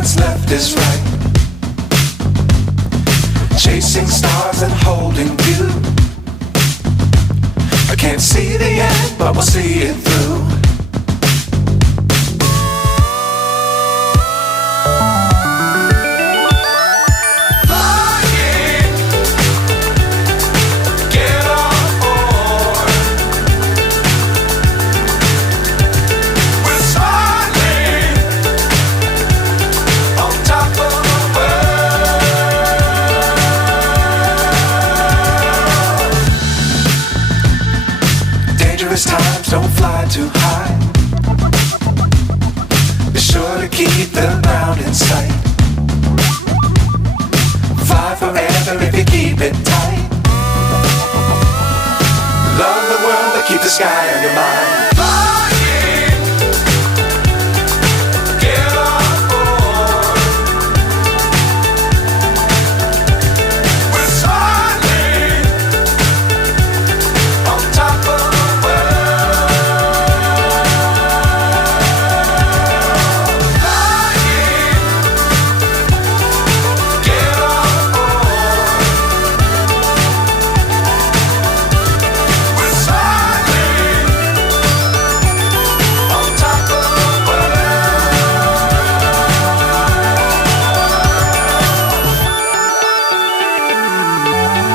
what's left is right. Chasing stars and holding you. I can't see the end, but we'll see it through. Times don't fly too high. Be sure to keep the ground in sight. Fly forever if you keep it tight. Love the world but keep the sky on your mind.